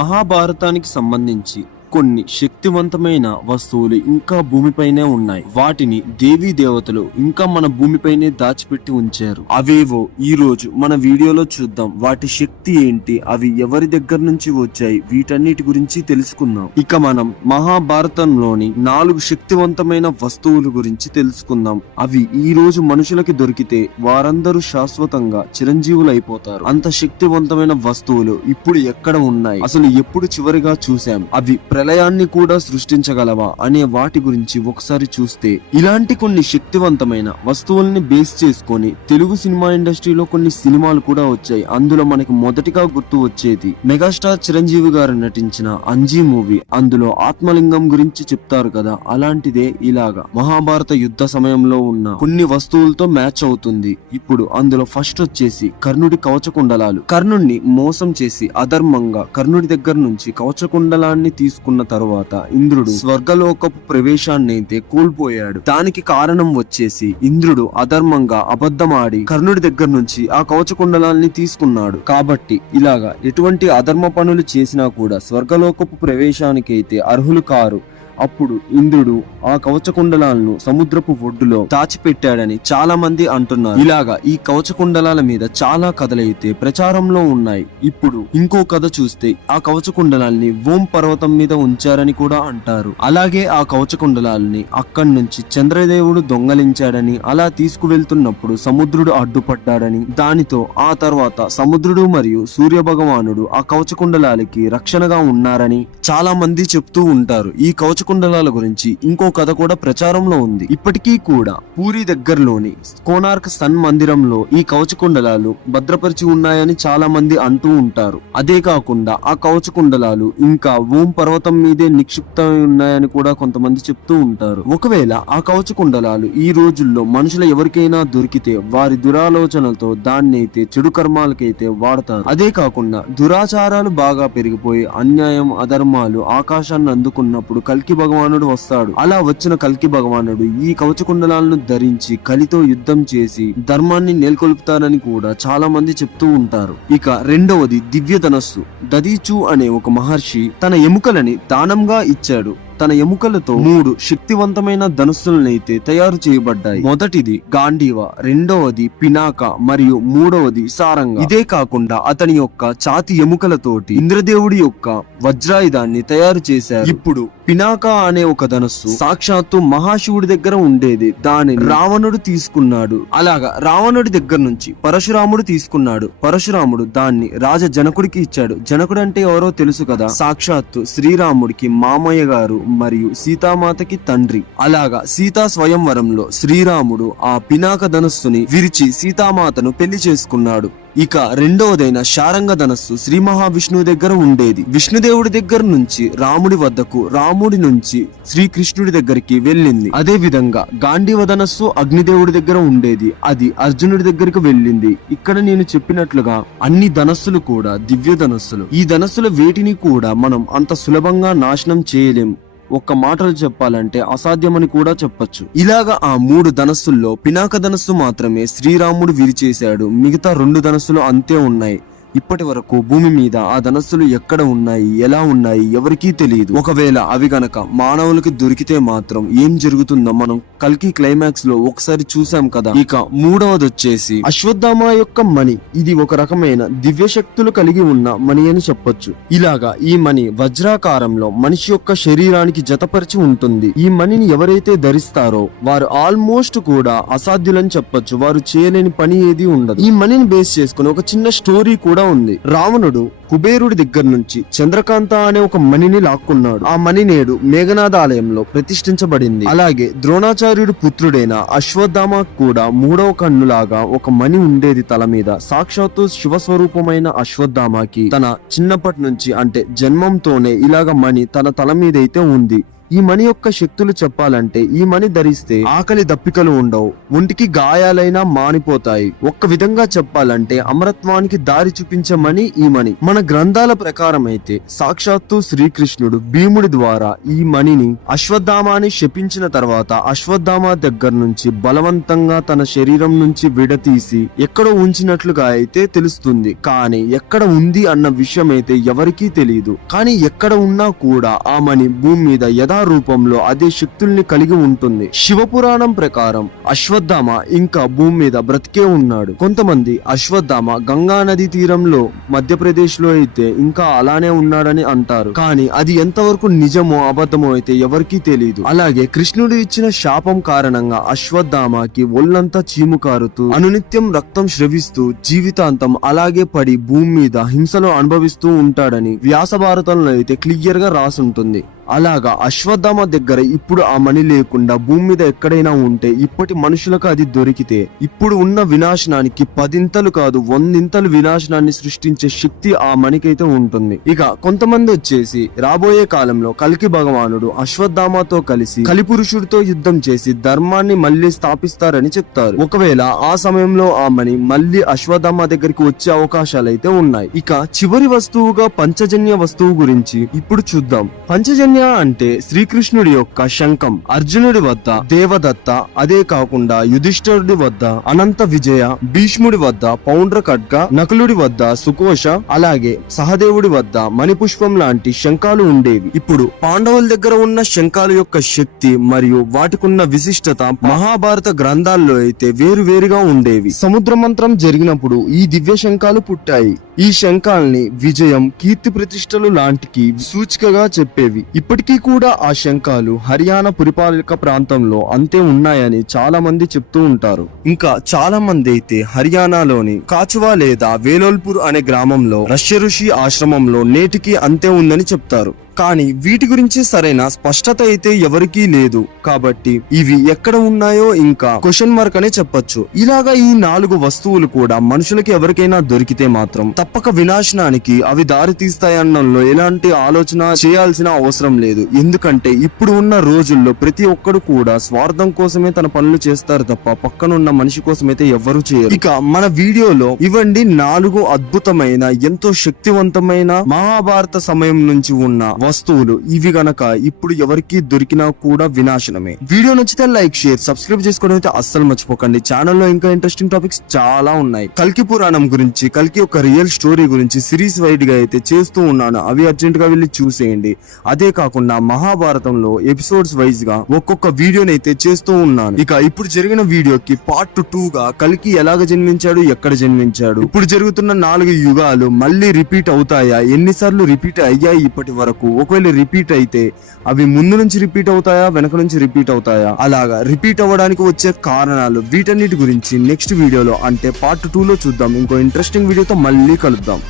మహాభారతానికి సంబంధించి కొన్ని శక్తివంతమైన వస్తువులు ఇంకా భూమిపైనే ఉన్నాయి. వాటిని దేవీ దేవతలు ఇంకా మన భూమిపైనే దాచిపెట్టి ఉంచారు. అవేవో ఈ రోజు మన వీడియోలో చూద్దాం. వాటి శక్తి ఏంటి, అవి ఎవరి దగ్గర నుంచి వచ్చాయి, వీటన్నిటి గురించి తెలుసుకుందాం. ఇక మనం మహాభారతంలోని 4 శక్తివంతమైన వస్తువుల గురించి తెలుసుకుందాం. అవి ఈ రోజు మనుషులకి దొరికితే వారందరూ శాశ్వతంగా చిరంజీవులు అయిపోతారు. అంత శక్తివంతమైన వస్తువులు ఇప్పుడు ఎక్కడ ఉన్నాయి, అసలు ఎప్పుడు చివరిగా చూసాం, అవి ప్రళయాన్ని కూడా సృష్టించగలవా అనే వాటి గురించి ఒకసారి చూస్తే, ఇలాంటి కొన్ని శక్తివంతమైన వస్తువుల్ని బేస్ చేసుకొని తెలుగు సినిమా ఇండస్ట్రీలో కొన్ని సినిమాలు కూడా వచ్చాయి. అందులో మనకి మొదటిగా గుర్తు వచ్చేది మెగాస్టార్ చిరంజీవి గారు నటించిన అంజీ మూవీ. అందులో ఆత్మలింగం గురించి చెప్తారు కదా, అలాంటిదే ఇలాగా మహాభారత యుద్ధ సమయంలో ఉన్న కొన్ని వస్తువులతో మ్యాచ్ అవుతుంది. ఇప్పుడు అందులో ఫస్ట్ వచ్చేసి కర్ణుడి కవచకుండలాలు. కర్ణుడిని మోసం చేసి అధర్మంగా కర్ణుడి దగ్గర నుంచి కవచకుండలాన్ని తీసుకున్న తరువాత ఇంద్రుడు స్వర్గలోకపు ప్రవేశాన్ని అయితే కోల్పోయాడు. దానికి కారణం వచ్చేసి ఇంద్రుడు అధర్మంగా అబద్ధమాడి కర్ణుడి దగ్గర నుంచి ఆ కవచకుండలాన్ని తీసుకున్నాడు. కాబట్టి ఇలాగా ఎటువంటి అధర్మ పనులు చేసినా కూడా స్వర్గలోకపు ప్రవేశానికి అయితే అర్హులు కారు. అప్పుడు ఇంద్రుడు ఆ కవచకుండలాలను సముద్రపు ఒడ్డులో దాచిపెట్టాడని చాలా మంది అంటున్నారు. ఇలాగా ఈ కవచకుండలాల మీద చాలా కథలైతే ప్రచారంలో ఉన్నాయి. ఇప్పుడు ఇంకో కథ చూస్తే ఆ కవచకుండలాల్ని ఓం పర్వతం మీద ఉంచారని కూడా అంటారు. అలాగే ఆ కవచకుండలాల్ని అక్కడి నుంచి చంద్రదేవుడు దొంగలించాడని, అలా తీసుకువెళ్తున్నప్పుడు సముద్రుడు అడ్డుపడ్డాడని, దానితో ఆ తర్వాత సముద్రుడు మరియు సూర్య భగవానుడు ఆ కవచకుండలాలకి రక్షణగా ఉన్నారని చాలా మంది చెప్తూ ఉంటారు. ఈ కవచకుండలాల గురించి ఇంకో కథ కూడా ప్రచారంలో ఉంది. ఇప్పటికీ కూడా పూరి దగ్గరలోని కోనార్క్ సన్ మందిరంలో ఈ కవచకుండలాలు భద్రపరిచి ఉన్నాయని చాలా మంది అంటూ ఉంటారు. అదే కాకుండా ఆ కవచకుండలాలు ఇంకా ఓం పర్వతం మీదే నిక్షిప్తమై ఉన్నాయని కూడా కొంతమంది చెప్తూ ఉంటారు. ఒకవేళ ఆ కవచకుండలాలు ఈ రోజుల్లో మనుషుల ఎవరికైనా దొరికితే వారి దురాలోచనలతో దాన్ని అయితే చెడు కర్మాలకైతే వాడతారు. అదే కాకుండా దురాచారాలు బాగా పెరిగిపోయి అన్యాయం అధర్మాలు ఆకాశాన్ని అందుకున్నప్పుడు కల్కి భగవానుడు వస్తాడు. అలా వచ్చిన కల్కి భగవానుడు ఈ కవచకుండలాలను ధరించి కలితో యుద్ధం చేసి ధర్మాన్ని నెలకొల్పుతారని కూడా చాలా మంది చెప్తూ ఉంటారు. ఇక రెండవది దివ్య ధనస్సు. దదీచు అనే ఒక మహర్షి తన ఎముకలని దానంగా ఇచ్చాడు. తన ఎముకలతో 3 శక్తివంతమైన ధనుస్సులనైతే తయారు చేయబడ్డాయి. మొదటిది గాంధీవ, రెండవది పినాక మరియు మూడవది సారంగ. ఇదే కాకుండా అతని యొక్క ఛాతి ఎముకలతోటి ఇంద్రదేవుడి యొక్క వజ్రాయుధాన్ని తయారు చేశారు. ఇప్పుడు పినాక అనే ఒక ధనుస్సు సాక్షాత్తు మహాశివుడి దగ్గర ఉండేది. దానిని రావణుడు తీసుకున్నాడు. అలాగా రావణుడి దగ్గర నుంచి పరశురాముడు తీసుకున్నాడు. పరశురాముడు దాన్ని రాజ జనకుడికి ఇచ్చాడు. జనకుడు అంటే ఎవరో తెలుసు కదా, సాక్షాత్తు శ్రీరాముడికి మామయ్య గారు మరియు సీతామాతకి తండ్రి. అలాగా సీతా స్వయంవరంలో శ్రీరాముడు ఆ పినాక ధనస్సుని విరిచి సీతామాతను పెళ్లి చేసుకున్నాడు. ఇక రెండవదైన శారంగ ధనస్సు శ్రీ మహావిష్ణువు దగ్గర ఉండేది. విష్ణుదేవుడి దగ్గర నుంచి రాముడి వద్దకు, రాముడి నుంచి శ్రీకృష్ణుడి దగ్గరికి వెళ్ళింది. అదే విధంగా గాంధీవ ధనస్సు అగ్నిదేవుడి దగ్గర ఉండేది. అది అర్జునుడి దగ్గరికి వెళ్ళింది. ఇక్కడ నేను చెప్పినట్లుగా అన్ని ధనస్సులు కూడా దివ్య ధనస్సులు. ఈ ధనస్సుల వేటిని కూడా మనం అంత సులభంగా నాశనం చేయలేం. ఒక్క మాటలు చెప్పాలంటే అసాధ్యమని కూడా చెప్పొచ్చు. ఇలాగా ఆ 3 ధనస్సుల్లో పినాక ధనస్సు మాత్రమే శ్రీరాముడు విరిచేశాడు. మిగతా 2 ధనస్సులు అంతే ఉన్నాయి. ఇప్పటి వరకు భూమి మీద ఆ ధనస్సులు ఎక్కడ ఉన్నాయి, ఎలా ఉన్నాయి ఎవరికీ తెలియదు. ఒకవేళ అవి గనక మానవులకి దొరికితే మాత్రం ఏం జరుగుతుందో మనం కల్కి క్లైమాక్స్ లో ఒకసారి చూసాం కదా. ఇక మూడవది వచ్చేసి అశ్వత్థామ యొక్క మణి. ఇది ఒక రకమైన దివ్య శక్తులు కలిగి ఉన్న మణి అని చెప్పొచ్చు. ఇలాగా ఈ మణి వజ్రాకారంలో మనిషి యొక్క శరీరానికి జతపరిచి ఉంటుంది. ఈ మణిని ఎవరైతే ధరిస్తారో వారు ఆల్మోస్ట్ కూడా అసాధ్యులని చెప్పొచ్చు. వారు చేయలేని పని ఏది ఉండదు. ఈ మణిని బేస్ చేసుకుని ఒక చిన్న స్టోరీ కూడా ఉంది. రావణుడు కుబేరుడి దగ్గర నుంచి చంద్రకాంత అనే ఒక మణిని లాక్కున్నాడు. ఆ మణి నేడు మేఘనాథ ఆలయంలో ప్రతిష్ఠించబడింది. అలాగే ద్రోణాచార్యుడి పుత్రుడైన అశ్వత్థామ కూడా 3వ కన్నులాగా ఒక మణి ఉండేది తల మీద. సాక్షాత్తు శివస్వరూపమైన అశ్వత్థామకి తన చిన్నప్పటి నుంచి అంటే జన్మంతోనే ఇలాగ మణి తన తల మీద అయితే ఉంది. ఈ మణి యొక్క శక్తులు చెప్పాలంటే ఈ మణి ధరిస్తే ఆకలి దప్పికలు ఉండవు, ఒంటికి గాయాలైనా మానిపోతాయి. ఒక్క విధంగా చెప్పాలంటే అమరత్వానికి దారి చూపించే మణి ఈ మణి. మన గ్రంథాల ప్రకారం అయితే సాక్షాత్తు శ్రీకృష్ణుడు భీముడి ద్వారా ఈ మణిని అశ్వత్థామాని శపించిన తర్వాత అశ్వత్థామ దగ్గర నుంచి బలవంతంగా తన శరీరం నుంచి విడతీసి ఎక్కడో ఉంచినట్లుగా అయితే తెలుస్తుంది. కానీ ఎక్కడ ఉంది అన్న విషయం అయితే ఎవరికీ తెలియదు. కానీ ఎక్కడ ఉన్నా కూడా ఆ మణి భూమి మీద యథారూపంలో అదే శక్తుల్ని కలిగి ఉంటుంది. శివపురాణం ప్రకారం అశ్వత్థామ ఇంకా భూమి మీద బ్రతికే ఉన్నాడు. కొంతమంది అశ్వత్థామ గంగా నది తీరంలో మధ్యప్రదేశ్ లో అయితే ఇంకా అలానే ఉన్నాడని అంటారు. కానీ అది ఎంతవరకు నిజమో అబద్ధమో అయితే ఎవరికీ తెలియదు. అలాగే కృష్ణుడు ఇచ్చిన శాపం కారణంగా అశ్వత్థామకి ఒళ్ళంతా చీము కారుతూ అనునిత్యం రక్తం స్రవిస్తూ జీవితాంతం అలాగే పడి భూమి మీద హింసను అనుభవిస్తూ ఉంటాడని వ్యాస భారతంలో అయితే క్లియర్ గా రాసుంటుంది. అలాగా అశ్వత్థామ దగ్గర ఇప్పుడు ఆ మణి లేకుండా భూమి మీద ఎక్కడైనా ఉంటే ఇప్పటి మనుషులకు అది దొరికితే ఇప్పుడు ఉన్న వినాశనానికి 10 కాదు 100 వినాశనాన్ని సృష్టించే శక్తి ఆ మణికైతే ఉంటుంది. ఇక కొంతమంది వచ్చేసి రాబోయే కాలంలో కల్కి భగవానుడు అశ్వత్థామతో కలిసి కలిపురుషుడితో యుద్ధం చేసి ధర్మాన్ని మళ్ళీ స్థాపిస్తారని చెప్తారు. ఒకవేళ ఆ సమయంలో ఆ మణి మళ్ళీ అశ్వత్థామ దగ్గరికి వచ్చే అవకాశాలు అయితే ఉన్నాయి. ఇక చివరి వస్తువుగా పంచజన్య వస్తువు గురించి ఇప్పుడు చూద్దాం. పంచజన్య అంటే శ్రీకృష్ణుడి యొక్క శంఖం, అర్జునుడి వద్ద దేవదత్త, అదే కాకుండా యుధిష్ఠిరుడి వద్ద అనంత విజయ, భీష్ముడి వద్ద పౌండ్ర ఖడ్గ, నకులుడి వద్ద సుకోష, అలాగే సహదేవుడి వద్ద మణిపుష్పం లాంటి శంఖాలు ఉండేవి. ఇప్పుడు పాండవుల దగ్గర ఉన్న శంఖాల యొక్క శక్తి మరియు వాటికున్న విశిష్టత మహాభారత గ్రంథాల్లో అయితే వేరువేరుగా ఉండేవి. సముద్ర మంత్రం జరిగినప్పుడు ఈ దివ్య శంఖాలు పుట్టాయి. ఈ శంఖాల్ని విజయం, కీర్తి ప్రతిష్టలు లాంటికి సూచికగా చెప్పేవి. ఇప్పటికీ కూడా ఆ శంఖాలు హర్యానా పురపాలక ప్రాంతంలో అంతే ఉన్నాయని చాలా మంది చెప్తూ ఉంటారు. ఇంకా చాలా మంది అయితే హర్యానాలోని కాచువా లేదా వేలోల్పూర్ అనే గ్రామంలో రష్యఋషి ఆశ్రమంలో నేటికి అంతే ఉందని చెప్తారు. కానీ వీటి గురించి సరైన స్పష్టత అయితే ఎవరికీ లేదు. కాబట్టి ఇవి ఎక్కడ ఉన్నాయో ఇంకా క్వశ్చన్ మార్క్ అనే చెప్పొచ్చు. ఇలాగా ఈ 4 వస్తువులు కూడా మనుషులకి ఎవరికైనా దొరికితే మాత్రం తప్పక వినాశనానికి అవి దారి తీస్తాయన్నంలో ఎలాంటి ఆలోచన చేయాల్సిన అవసరం లేదు. ఎందుకంటే ఇప్పుడు ఉన్న రోజుల్లో ప్రతి ఒక్కడు కూడా స్వార్థం కోసమే తన పనులు చేస్తారు తప్ప పక్కనున్న మనిషి కోసమైతే ఎవరు చేయరు. ఇక మన వీడియోలో ఇవ్వండి 4 అద్భుతమైన ఎంతో శక్తివంతమైన మహాభారత సమయం నుంచి ఉన్న వస్తువులు. ఇవి గనక ఇప్పుడు ఎవరికి దొరికినా కూడా వినాశనమే. వీడియో నచ్చితే లైక్, షేర్, సబ్స్క్రైబ్ చేసుకోవడం అయితే అస్సలు మర్చిపోకండి. ఛానల్లో ఇంకా ఇంట్రెస్టింగ్ టాపిక్స్ చాలా ఉన్నాయి. కల్కి పురాణం గురించి, కల్కి యొక్క రియల్ స్టోరీ గురించి సిరీస్ వైడ్ గా అయితే చేస్తూ ఉన్నాను. అవి అర్జెంట్ గా వెళ్ళి చూసేయండి. అదే కాకుండా మహాభారతంలో ఎపిసోడ్స్ వైజ్ గా ఒక్కొక్క వీడియోని అయితే చేస్తూ ఉన్నాను. ఇక ఇప్పుడు జరిగిన వీడియోకి పార్ట్ 2 గా కల్కి ఎలాగ జన్మించాడు, ఎక్కడ జన్మించాడు, ఇప్పుడు జరుగుతున్న 4 యుగాలు మళ్ళీ రిపీట్ అవుతాయా, ఎన్నిసార్లు రిపీట్ అయ్యాయి ఇప్పటి వరకు, ఒకవేళ రిపీట్ అయితే అవి ముందు నుంచి రిపీట్ అవుతాయా, వెనక నుంచి రిపీట్ అవుతాయా, అలాగా రిపీట్ అవ్వడానికి వచ్చే కారణాలు, వీటన్నిటి గురించి నెక్స్ట్ వీడియోలో అంటే పార్ట్ 2 లో చూద్దాం. ఇంకో ఇంట్రెస్టింగ్ వీడియోతో మళ్ళీ కలుద్దాం.